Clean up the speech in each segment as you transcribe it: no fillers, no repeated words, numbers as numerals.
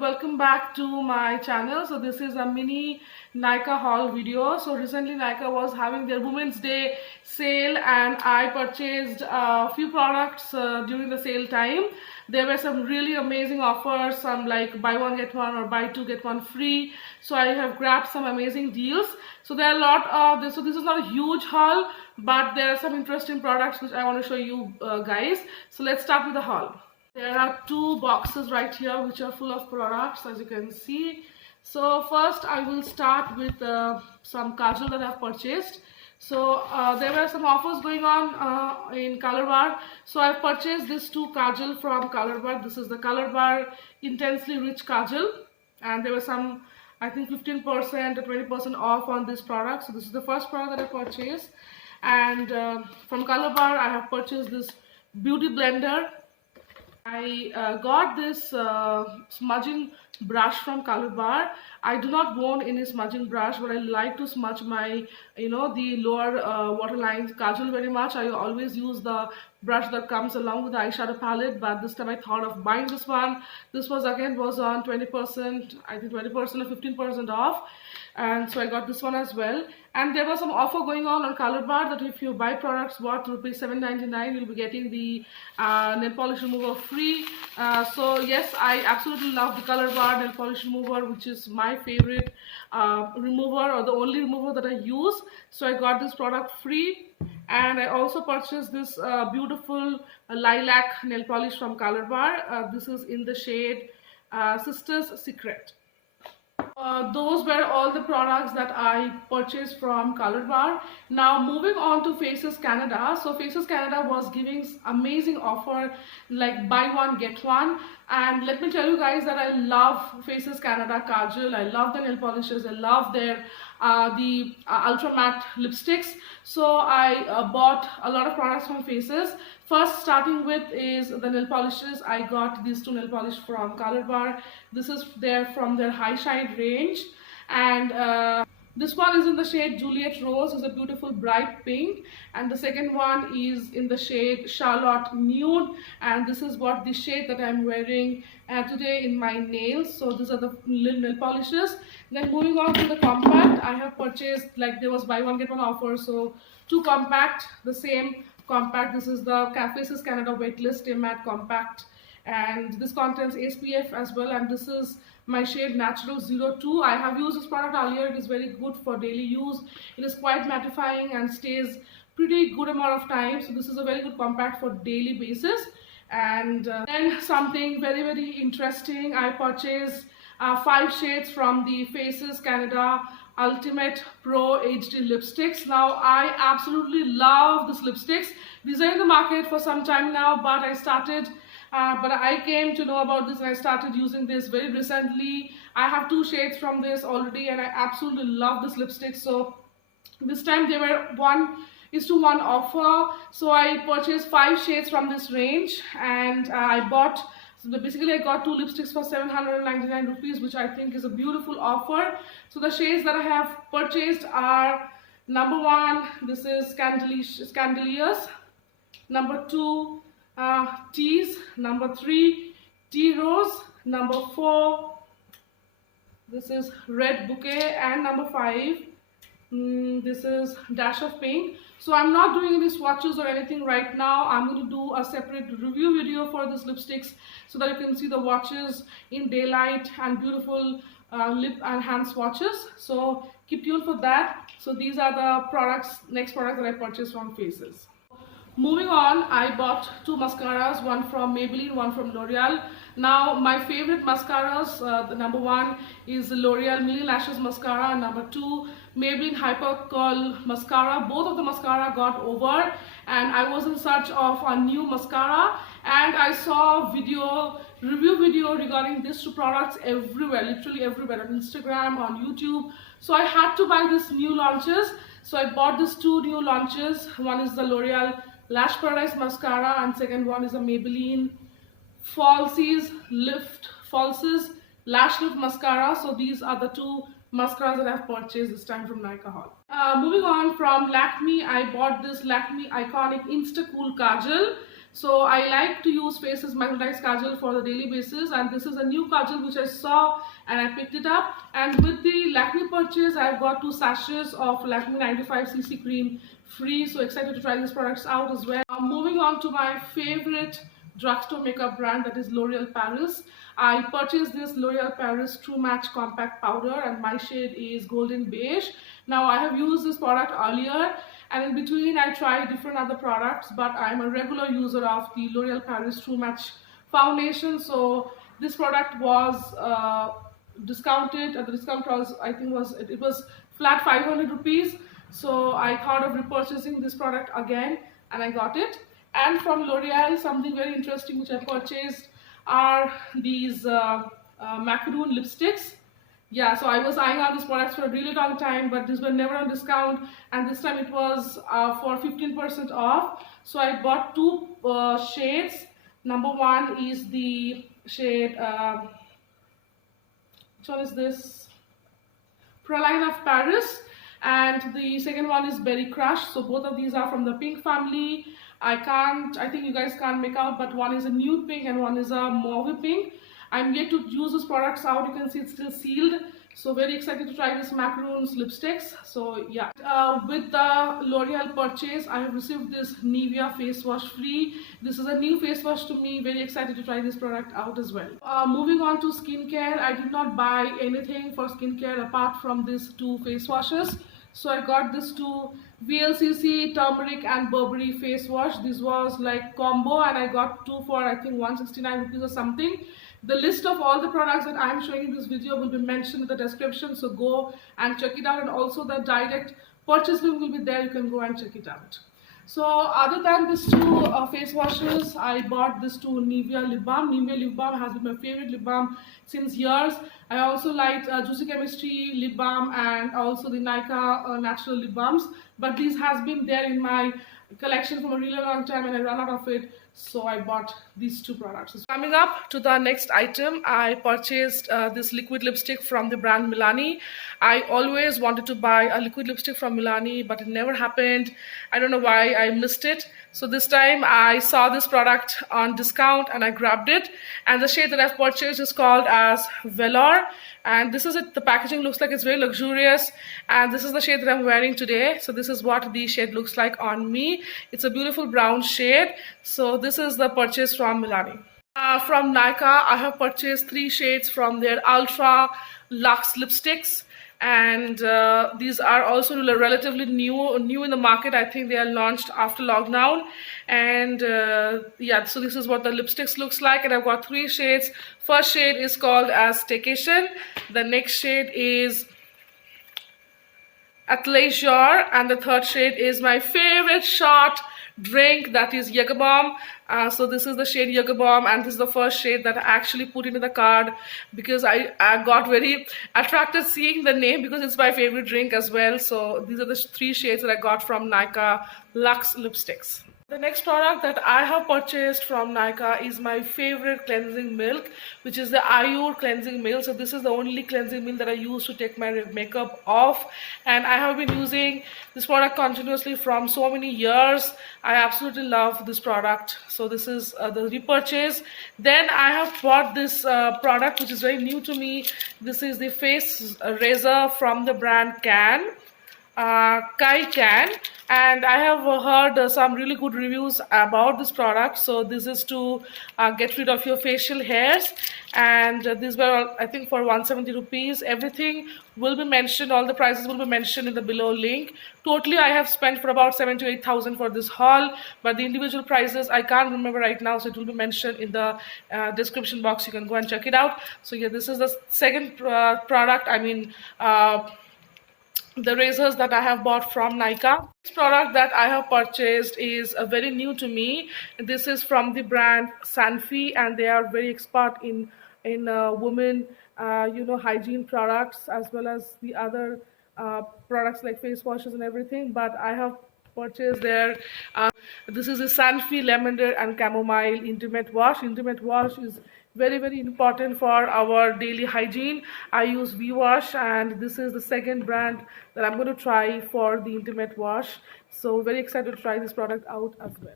welcome back to my channel. So this is a mini Nykaa haul video. So recently Nykaa was having their Women's Day sale and I purchased a few products during the sale time. There were some really amazing offers, some like buy one get one or buy two get one free. So I have grabbed some amazing deals. So there are a lot of this. So this is not a huge haul, but there are some interesting products which I want to show you guys. So let's start with the haul. There are two boxes right here which are full of products, as you can see. So first I will start with some kajal that I've purchased. So there were some offers going on in Color Bar. So I've purchased this two kajal from Color Bar. This is the Color Bar Intensely Rich Kajal, and there were some, I think 15% or 20% off on this product. So this is the first product that I purchased. And from Color Bar I have purchased this beauty blender. I got this smudging brush from Color Bar. I do not own any smudging brush, but I like to smudge my, the lower waterline kajal very much. I always use the brush that comes along with the eyeshadow palette, but this time I thought of buying this one. This was on 20%, I think 20% or 15% off. And so I got this one as well. And there was some offer going on Color Bar that if you buy products worth rupees $7.99, you'll be getting the nail polish remover free. So yes, I absolutely love the Color Bar nail polish remover, which is my favorite remover, or the only remover that I use. So I got this product free. And I also purchased this beautiful lilac nail polish from Color Bar. This is in the shade Sister's Secret. Those were all the products that I purchased from Color Bar. Now moving on to Faces Canada. So Faces Canada was giving amazing offer like buy one get one, and let me tell you guys that I love Faces Canada kajal. I love the nail polishes. I love their ultra matte lipsticks. So I bought a lot of products from Faces. First, starting with is the nail polishes. I got these two nail polish from Color Bar. This is from their High Shine range, and this one is in the shade Juliet Rose. It's a beautiful bright pink, and the second one is in the shade Charlotte Nude, and this is what the shade that I'm wearing today in my nails. So these are the little nail polishes. Then moving on to the compact, I have purchased, like there was buy one get one offer, so two compact, the same compact. This is the Faces Canada Weightless Stay Matte Compact, and this contains SPF as well, and this is my shade Natural 02. I have used this product earlier. It is very good for daily use. It is quite mattifying and stays pretty good amount of time, so this is a very good compact for daily basis. And then something very interesting, I purchased 5 shades from the Faces Canada Ultimate Pro HD lipsticks. Now I absolutely love these lipsticks. These are in the market for some time now, but I came to know about this and I started using this very recently. I have 2 shades from this already and I absolutely love this lipstick. So this time they were 1:1 offer, so I purchased 5 shades from this range, and basically I got 2 lipsticks for 799 rupees, which I think is a beautiful offer. So the shades that I have purchased are number 1, this is Scandalous, number 2 Tease, number 3 Tea Rose, number 4 this is Red Bouquet, and number 5 this is Dash of Pink. So I'm not doing any swatches or anything right now. I'm going to do a separate review video for these lipsticks so that you can see the watches in daylight and beautiful lip and hand swatches. So keep tuned for that. So these are the next products that I purchased from Faces. Moving on, I bought 2 mascaras, one from Maybelline, one from L'Oreal. Now my favorite mascaras, the number 1 is the L'Oreal Mini Lashes Mascara, and number 2 Maybelline Hyper Curl Mascara. Both of the mascara got over and I was in search of a new mascara, and I saw review video regarding these 2 products everywhere, literally everywhere, on Instagram, on YouTube. So I had to buy these new launches. So I bought these 2 new launches. One is the L'Oreal Lash Paradise Mascara, and second one is a Maybelline Falsies Lash Lift Mascara. So these are the 2 mascaras that I've purchased this time from Nykaa haul. Moving on, from Lakme, I bought this Lakme Iconic Insta Cool Kajal. So I like to use Faces Magnetized Kajal for the daily basis, and this is a new kajal which I saw and I picked it up. And with the Lakme purchase, I've got 2 sachets of Lakme 95cc cream free. So excited to try these products out as well. Moving on to my favorite drugstore makeup brand, that is L'Oreal Paris. I purchased this L'Oreal Paris True Match Compact Powder, and my shade is Golden Beige. Now I have used this product earlier, and in between I tried different other products, but I'm a regular user of the L'Oreal Paris True Match foundation. So this product was discounted, the discount was, I think it was flat 500 rupees. So I thought of repurchasing this product again, and I got it. And from L'Oreal, something very interesting which I purchased are these macaroon lipsticks. Yeah, so I was eyeing out these products for a really long time, but these were never on discount, and this time it was for 15% off. So I bought 2 shades. Number one is the shade, which one is this? Praline of Paris, and the second one is Berry Crush. So both of these are from the pink family. I think you guys can't make out, but one is a nude pink and one is a mauve pink. I'm yet to use these products out. You can see it's still sealed. So very excited to try this macaroons lipsticks. So yeah, with the L'Oreal purchase, I have received this Nivea face wash free. This is a new face wash to me. Very excited to try this product out as well. Moving on to skincare, I did not buy anything for skincare apart from these 2 face washes. So I got this 2 VLCC turmeric and Burberry face wash. This was like combo, and I got 2 for I think 169 rupees or something. The list of all the products that I am showing in this video will be mentioned in the description, so go and check it out, and also the direct purchase link will be there. You can go and check it out. So other than these 2 face washes, I bought this 2 Nivea lip balm. Nivea lip balm has been my favorite lip balm since years. I also liked Juicy Chemistry lip balm and also the Nykaa natural lip balms, but these has been there in my collection from a really long time, and I ran out of it, so I bought these 2 products. Coming up to the next item, I purchased this liquid lipstick from the brand Milani. I always wanted to buy a liquid lipstick from Milani, but it never happened. I don't know why I missed it. So this time I saw this product on discount and I grabbed it, and the shade that I've purchased is called as Velour, and this is it. The packaging looks like it's very luxurious, and this is the shade that I'm wearing today. So this is what the shade looks like on me. It's a beautiful brown shade. So this is the purchase from Milani. From Nykaa, I have purchased 3 shades from their Ultra Luxe lipsticks, and these are also relatively new in the market. I think they are launched after lockdown, and yeah, so this is what the lipsticks looks like, and I've got 3 shades. First shade is called as Staycation, the next shade is Athleisure, and the third shade is my favorite shot drink, that is Jager Bomb. So this is the shade Jager Bomb, and this is the first shade that I actually put into the card because I got very attracted seeing the name because it's my favorite drink as well. So these are the 3 shades that I got from Nykaa Luxe lipsticks. The next product that I have purchased from Nykaa is my favorite cleansing milk, which is the Ayur cleansing milk. So this is the only cleansing milk that I use to take my makeup off, and I have been using this product continuously from so many years. I absolutely love this product. So this is the repurchase. Then I have bought this product which is very new to me. This is the face razor from the brand Can. Kai Can, and I have heard some really good reviews about this product. So this is to get rid of your facial hairs, and these were I think for 170 rupees. Everything will be mentioned, all the prices will be mentioned in the below link. Totally I have spent for about 7,000 to 8,000 for this haul, but the individual prices I can't remember right now, so it will be mentioned in the description box. You can go and check it out. So yeah, this is the second product, the razors that I have bought from Nykaa. This product that I have purchased is very new to me. This is from the brand Sanfi, and they are very expert in women hygiene products, as well as the other products like face washes and everything. But I have purchased their this is a Sanfi Lavender and Chamomile Intimate Wash. Intimate Wash is very important for our daily hygiene. I use V-Wash, and this is the second brand that I'm going to try for the Intimate Wash. So very excited to try this product out as well.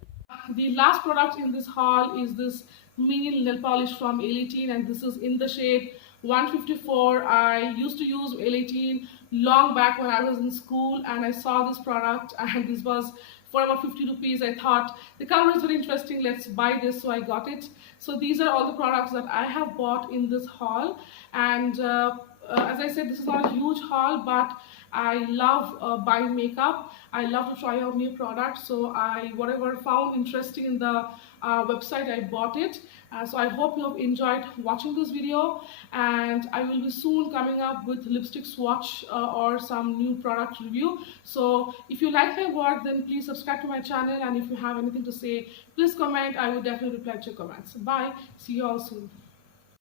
The last product in this haul is this mini nail polish from L18, and this is in the shade 154. I used to use L18 long back when I was in school, and I saw this product and this was for about 50 rupees. I thought the color is very interesting, let's buy this, so I got it. So these are all the products that I have bought in this haul, and as I said, this is not a huge haul, but I love buying makeup. I love to try out new products. So I whatever found interesting in the website, I bought it. So I hope you have enjoyed watching this video, and I will be soon coming up with lipstick swatch or some new product review. So if you like my work, then please subscribe to my channel, and if you have anything to say, please comment. I will definitely reply to your comments. Bye. See you all soon.